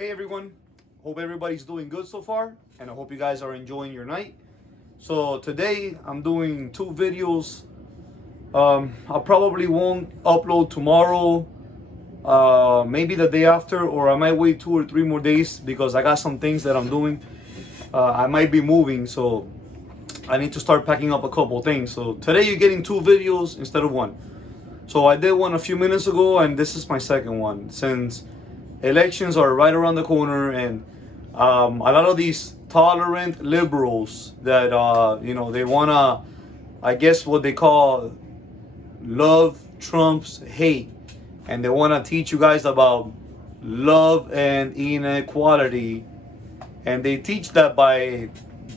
Hey everyone, hope everybody's doing good so far, and I hope you guys are enjoying your night. So today I'm doing two videos. I probably won't upload tomorrow, maybe the day after, or I might wait 2 or 3 more days because I got some things that I'm doing. I might be moving, so I need to start packing up a couple things. So today you're getting 2 videos instead of 1. So I did one a few minutes ago, and this is my second one since elections are right around the corner, and a lot of these tolerant liberals that they wanna, I guess what they call love trumps hate, and they wanna teach you guys about love and inequality, and they teach that by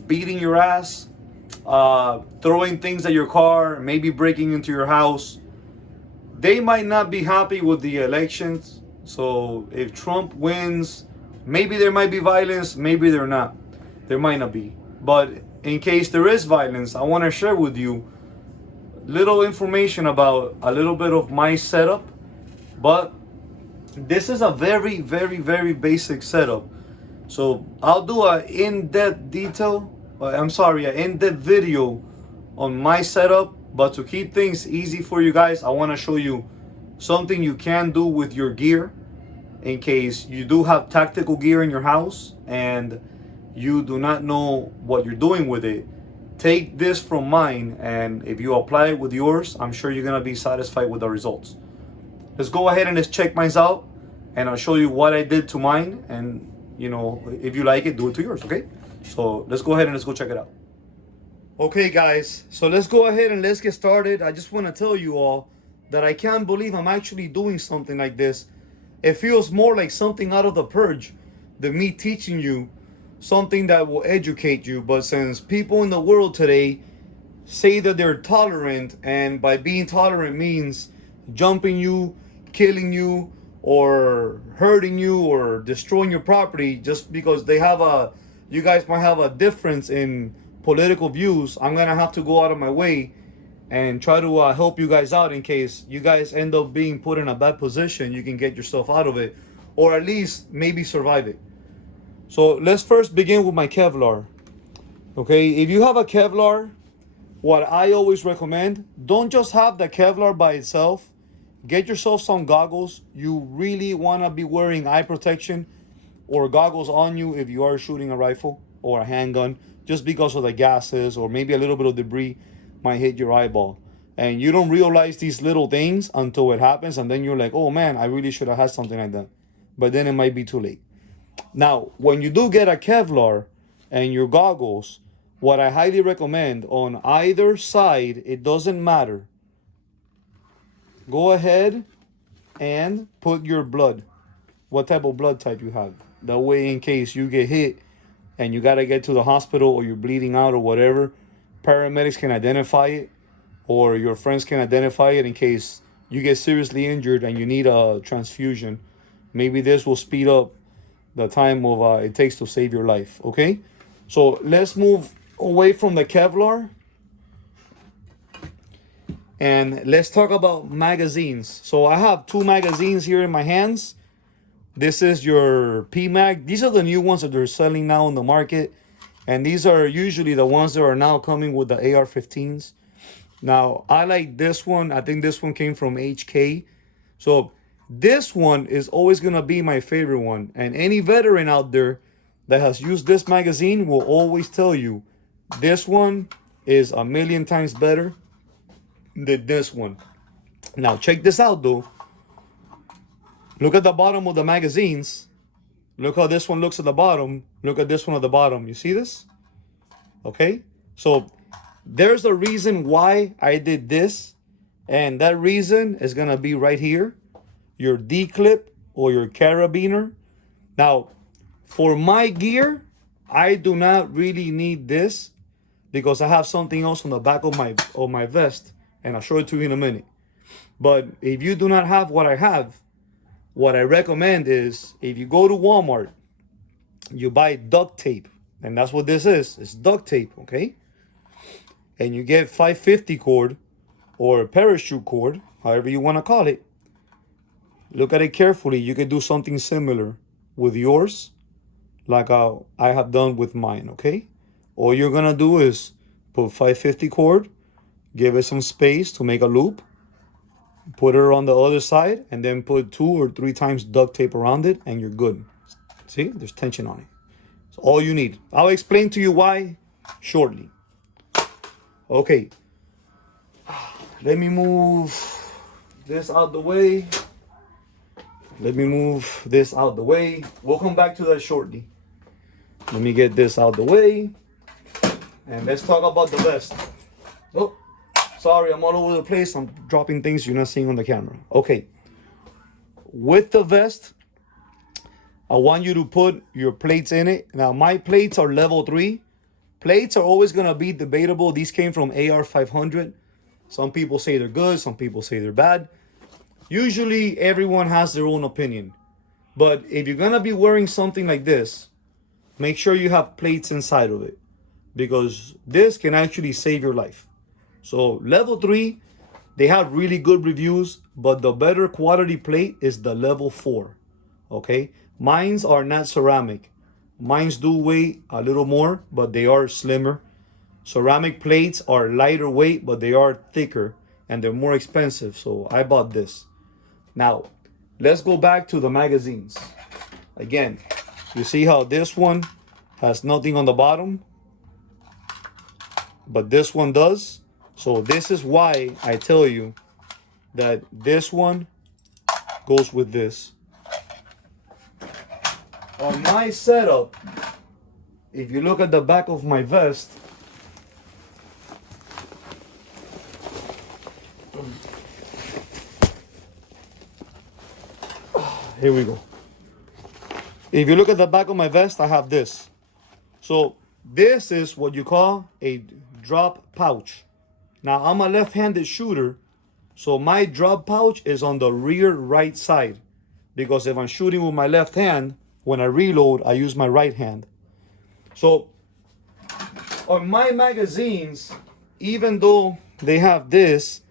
beating your ass, throwing things at your car, maybe breaking into your house. They might not be happy with the elections. So if Trump wins, maybe there might be violence, maybe there not. There might not be. But in case there is violence, I want to share with you little information about a little bit of my setup. But this is a very, very, very basic setup. So I'll do an in-depth video on my setup. But to keep things easy for you guys, I want to show you something you can do with your gear in case you do have tactical gear in your house and you do not know what you're doing with it. Take this from mine, and if you apply it with yours, I'm sure you're going to be satisfied with the results. Let's go ahead and let's check mine out, and I'll show you what I did to mine, and if you like it, do it to yours, okay? So let's go ahead and let's go check it out. Okay guys, so let's go ahead and let's get started. I just want to tell you all that I can't believe I'm actually doing something like this. It feels more like something out of The Purge than me teaching you something that will educate you. But since people in the world today say that they're tolerant, and by being tolerant means jumping you, killing you, or hurting you, or destroying your property just because you guys might have a difference in political views, I'm gonna have to go out of my way and try to help you guys out in case you guys end up being put in a bad position. You can get yourself out of it, or at least maybe survive it. So let's first begin with my Kevlar. Okay, if you have a Kevlar, what I always recommend, don't just have the Kevlar by itself. Get yourself some goggles. You really want to be wearing eye protection or goggles on you if you are shooting a rifle or a handgun, just because of the gases or maybe a little bit of debris might hit your eyeball. And you don't realize these little things until it happens, and then you're like, oh man, I really should have had something like that. But then it might be too late. Now, when you do get a Kevlar and your goggles, what I highly recommend on either side, it doesn't matter, go ahead and put your blood, what type of blood type you have. That way, in case you get hit and you got to get to the hospital, or you're bleeding out or whatever, paramedics can identify it, or your friends can identify it in case you get seriously injured and you need a transfusion. Maybe this will speed up the time of it takes to save your life, okay? So let's move away from the Kevlar, and let's talk about magazines. So I have 2 magazines here in my hands. This is your PMag. These are the new ones that they're selling now in the market. And these are usually the ones that are now coming with the AR-15s. Now, I like this one. I think this one came from HK. So this one is always going to be my favorite one. And any veteran out there that has used this magazine will always tell you this one is a million times better than this one. Now, check this out, though. Look at the bottom of the magazines. Look how this one looks at the bottom. Look at this one at the bottom. You see this? Okay. So there's a reason why I did this. And that reason is going to be right here. Your D-clip or your carabiner. Now, for my gear, I do not really need this because I have something else on the back of my vest. And I'll show it to you in a minute. But if you do not have what I have, what I recommend is if you go to Walmart, you buy duct tape. And that's what this is. It's duct tape, okay? And you get 550 cord or parachute cord, however you want to call it. Look at it carefully. You could do something similar. with yours like I have done with mine, okay? All you're gonna do is put 550 cord, give it some space to make a loop, put her on the other side, and then put 2 or 3 times duct tape around it, and you're good. See, there's tension on it. It's all you need. I'll explain to you why shortly. Okay, let me move this out the way. Let me move this out the way. We'll come back to that shortly. Let me get this out the way. And let's talk about the vest. Oh, sorry, I'm all over the place. I'm dropping things you're not seeing on the camera. Okay. With the vest, I want you to put your plates in it. Now, my plates are level 3. Plates are always going to be debatable. These came from AR 500. Some people say they're good. Some people say they're bad. Usually, everyone has their own opinion. But if you're going to be wearing something like this, make sure you have plates inside of it, because this can actually save your life. So level 3, they have really good reviews, but the better quality plate is the level 4. Okay, mines are not ceramic. Mines do weigh a little more, but they are slimmer. Ceramic plates are lighter weight, but they are thicker and they're more expensive. So I bought this. Now, let's go back to the magazines. Again, you see how this one has nothing on the bottom, but this one does. So this is why I tell you that this one goes with this. On my setup, if you look at the back of my vest, here we go. If you look at the back of my vest, I have this. So this is what you call a drop pouch. Now, I'm a left-handed shooter, so my drop pouch is on the rear right side, because if I'm shooting with my left hand, when I reload, I use my right hand. So on my magazines, even though they have this,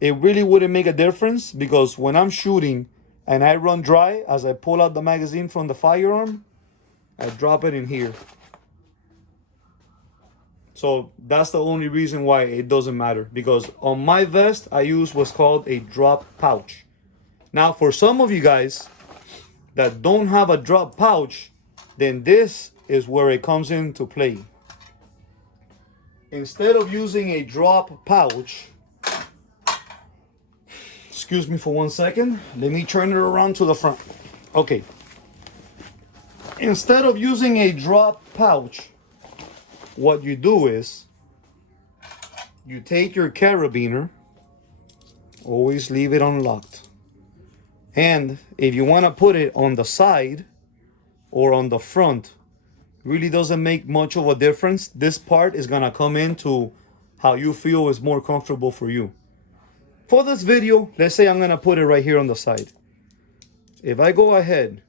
it really wouldn't make a difference, because when I'm shooting and I run dry, as I pull out the magazine from the firearm, I drop it in here. So that's the only reason why it doesn't matter, because on my vest, I use what's called a drop pouch. Now, for some of you guys that don't have a drop pouch, then this is where it comes into play. Instead of using a drop pouch, excuse me for 1 second, let me turn it around to the front. Okay. Instead of using a drop pouch, what you do is you take your carabiner, always leave it unlocked. And if you want to put it on the side or on the front, really doesn't make much of a difference. This part is going to come into how you feel is more comfortable for you. For this video, let's say I'm going to put it right here on the side. If I go ahead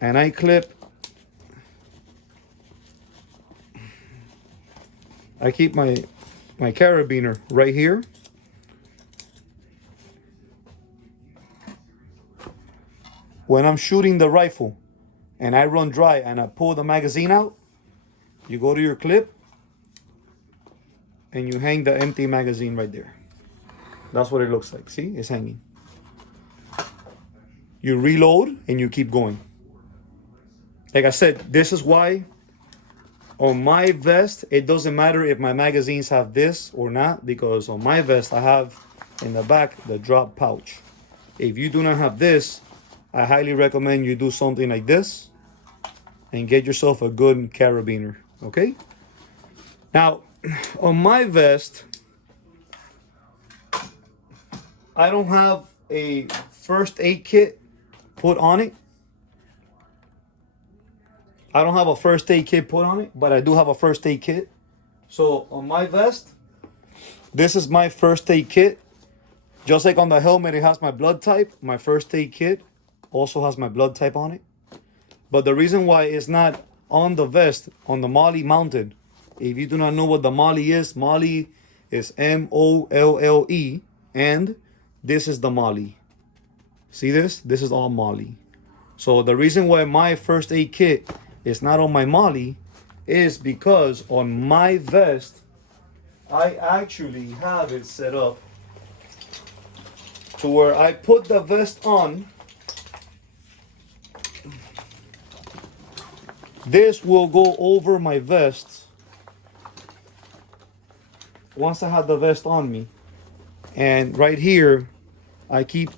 and I clip, I keep my carabiner right here. When I'm shooting the rifle and I run dry and I pull the magazine out, you go to your clip and you hang the empty magazine right there. That's what it looks like. See, it's hanging. You reload and you keep going. Like I said, this is why on my vest, it doesn't matter if my magazines have this or not, because on my vest, I have in the back the drop pouch. If you do not have this, I highly recommend you do something like this and get yourself a good carabiner, okay? Now, on my vest, I don't have a first aid kit put on it. I don't have a first aid kit put on it, but I do have a first aid kit. So on my vest, this is my first aid kit. Just like on the helmet, it has my blood type. My first aid kit also has my blood type on it. But the reason why it's not on the vest, on the MOLLE mounted, if you do not know what the MOLLE is MOLLE, and this is the MOLLE. See this? This is all MOLLE. So the reason why my first aid kit is not on my molly is because on my vest, I actually have it set up to where I put the vest on. This will go over my vest once I have the vest on me. And right here, I keep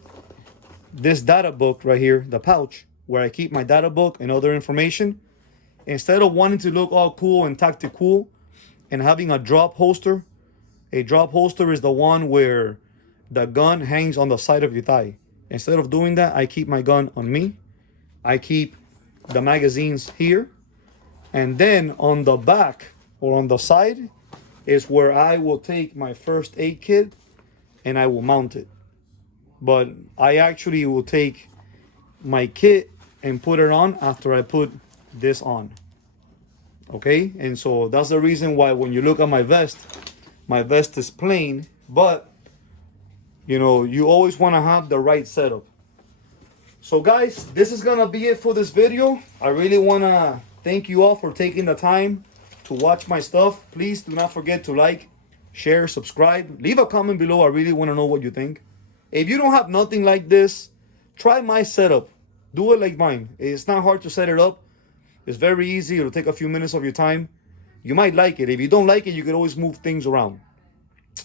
this data book right here, the pouch, where I keep my data book and other information. Instead of wanting to look all cool and tactical and having a drop holster is the one where the gun hangs on the side of your thigh. Instead of doing that, I keep my gun on me. I keep the magazines here. And then on the back or on the side is where I will take my first aid kit and I will mount it. But I actually will take my kit and put it on after I put this on. Okay, and so that's the reason why when you look at my vest is plain, but you know, you always want to have the right setup. So guys, this is gonna be it for this video. I really wanna thank you all for taking the time to watch my stuff. Please do not forget to like, share, subscribe, leave a comment below. I really want to know what you think. If you don't have nothing like this, try my setup. Do it like mine. It's not hard to set it up. It's very easy. It'll take a few minutes of your time. You might like it. If you don't like it, you can always move things around.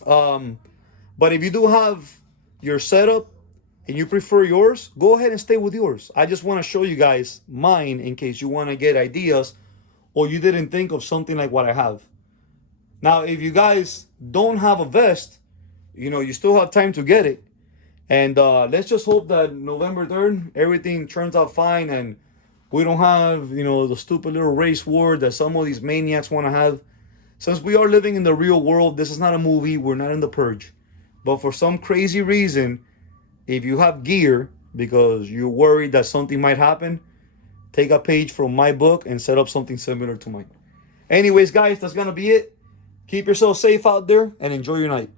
But if you do have your setup and you prefer yours, go ahead and stay with yours. I just want to show you guys mine in case you want to get ideas or you didn't think of something like what I have. Now, if you guys don't have a vest, you know, you still have time to get it. And let's just hope that November 3rd, everything turns out fine and we don't have, you know, the stupid little race war that some of these maniacs want to have. Since we are living in the real world, this is not a movie. We're not in the purge. But for some crazy reason, if you have gear because you're worried that something might happen, take a page from my book and set up something similar to mine. Anyways, guys, that's going to be it. Keep yourself safe out there and enjoy your night.